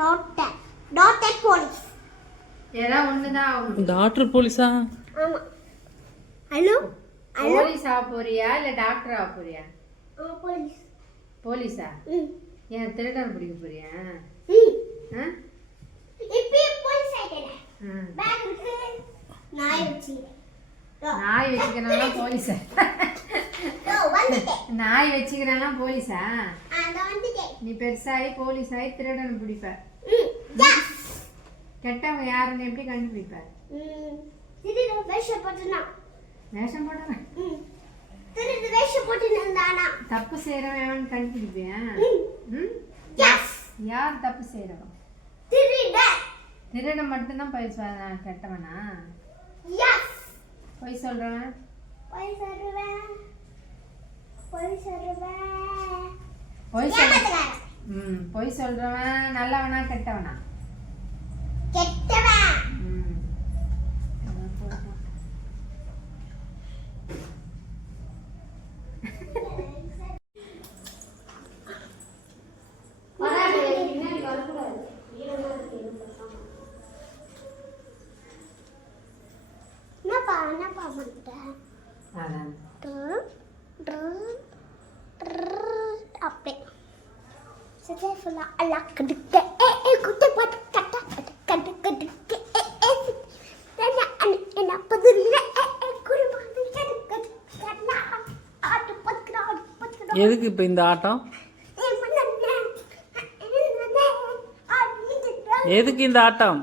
Doctor doctor police ஏதா ஒண்ணுதான். Doctor போலீஸா? ஆமா. ஹலோ போலீஸ் ஆக போறியா இல்ல டாக்டர் ஆக போறியா? போலீஸ். போலீஸா? ஏன் திருடன் பிடிக்க போறியா? இப்பே போலீஸ் ஆயிட்டேன். பேக் இருக்கு. நாய் வச்சிருக்கேன். நாய் வச்சிக்கறனால போலீஸா? வந்துட்டேன். நாய் வச்சிக்கறனால போலீஸா? அத வந்துட்டேன். நீ பெருசாயி போலீஸாயி திருடன் பிடிப்ப. எஸ். கெட்டவங்க யாருன்னு எப்படி கண்டுபிடிப்ப? திருட வேஷம் போட்டுனா. வேஷம் போடுறவன்? திருட வேஷம் போட்டுனானா. தப்பு செய்றவன் எவன் கண்டுபிடிப்பியா? எஸ். யார் தப்பு செய்றவன்? திருடன். திருடன் மட்டும் தான் போய் கெட்டவனா? எஸ். போய் சொல்றவன்? போய் சொல்றவன். போய் சொல்றவன். போய் சொல்றவன். போய் சொல்றவன் நல்லவனா கெட்டவனா? கெட்டவன். என்னப்பா பண்ணிட்ட? அதான். அப்பே சரி ஃபுல்லா அல்லாக் கடுக்க குட்டை பாட்டு கட்ட கட்டு கடுக்க என்ன பதுல குருமாது கடுக்க ஆட்டு பத்ரா எதுக்கு இப்போ இந்த ஆட்டம்? எதுக்கு இந்த ஆட்டம்?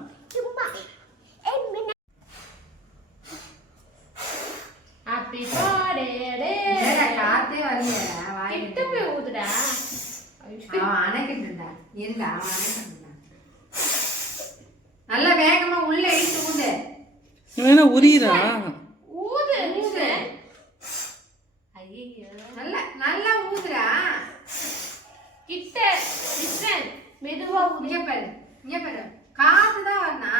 Happy birthday. காத்தே வரலையா? வாய் கிட்ட போய் ஊதுடா. அவன் அணைக்கிட்டுடா. இருடா, அவன் அணைக்கிட்டுடா. நல்லா வேகமா உள்ள இழுத்து ஊது. இவன் உரியறா? ஊது ஊது. ஐயோ. நல்லா நல்லா ஊதுடா. கிட்ட கிட்ட மெதுவா ஊது. பாரு. இங்க பாரு. காத்து தான் வரனா.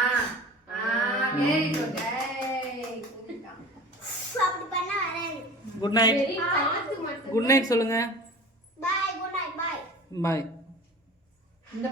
Very good. ஊதுடா. அப்படி பண்ணா வரேன். Good night. குட் நைட் சொல்லுங்க. Bye good night bye. Bye. இந்த